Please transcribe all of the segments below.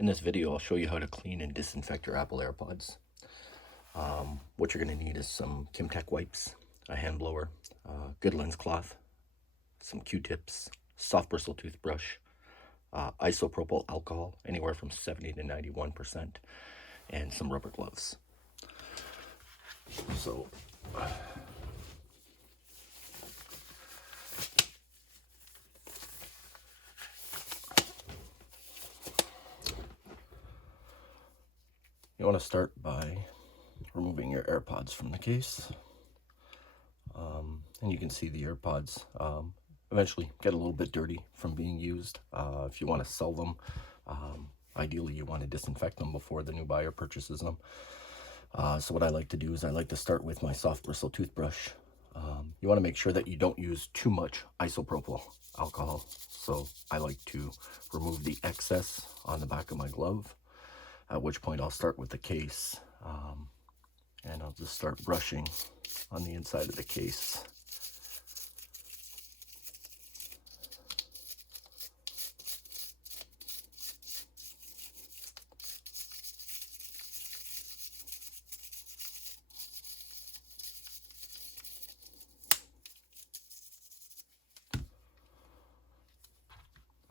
In this video, I'll show you how to clean and disinfect your Apple AirPods. What you're going to need is some Kimtech wipes, a hand blower, good lens cloth, some Q-tips, soft bristle toothbrush, isopropyl alcohol, anywhere from 70 to 91%, and some rubber gloves. So, you want to start by removing your AirPods from the case. And you can see the AirPods eventually get a little bit dirty from being used. If you want to sell them, ideally you want to disinfect them before the new buyer purchases them. So what I like to do is I like to start with my soft bristle toothbrush. You want to make sure that you don't use too much isopropyl alcohol. So I like to remove the excess on the back of my glove, at which point I'll start with the case, and I'll just start brushing on the inside of the case.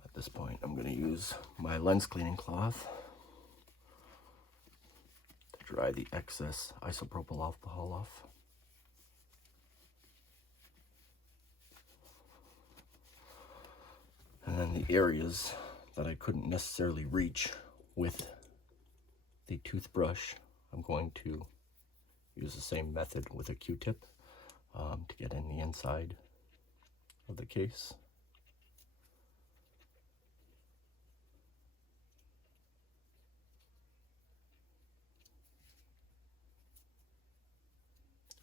At this point, I'm going to use my lens cleaning cloth to dry the excess isopropyl alcohol off. And then the areas that I couldn't necessarily reach with the toothbrush, I'm going to use the same method with a Q-tip to get in the inside of the case.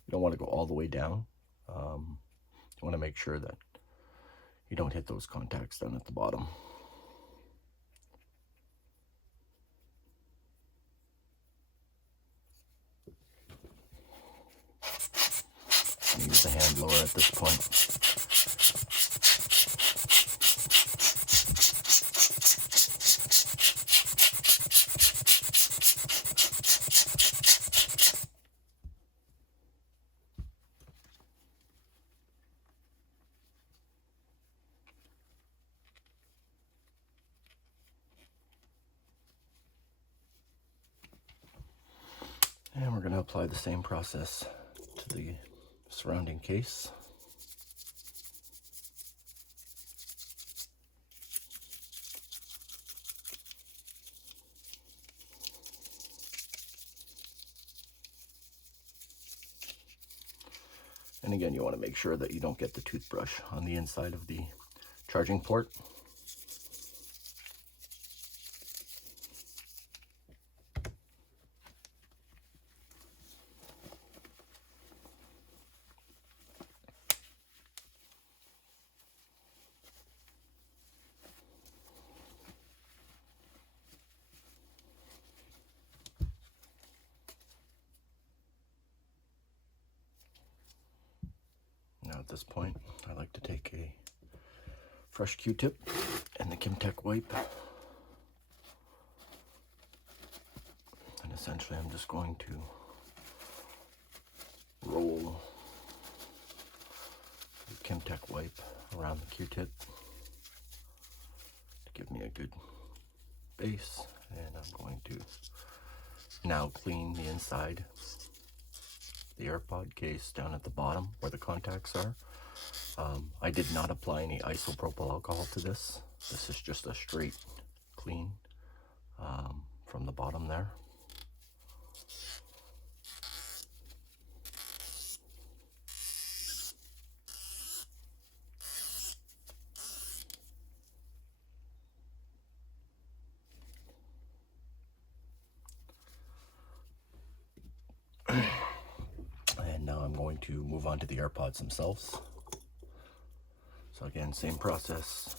You don't want to go all the way down. You want to make sure that you don't hit those contacts down at the bottom. Use the hand blower at this point. And we're going to apply the same process to the surrounding case. And again, you want to make sure that you don't get the toothbrush on the inside of the charging port. Now at this point, I like to take a fresh Q-tip and the Kimtech wipe. And essentially I'm just going to roll the Kimtech wipe around the Q-tip to give me a good base. And I'm going to now clean the inside, the AirPod case down at the bottom where the contacts are. I did not apply any isopropyl alcohol to this. This is just a straight clean from the bottom there. And now I'm going to move on to the AirPods themselves. So again, same process.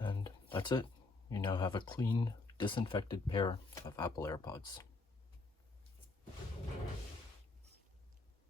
And that's it. You now have a clean, disinfected pair of Apple AirPods.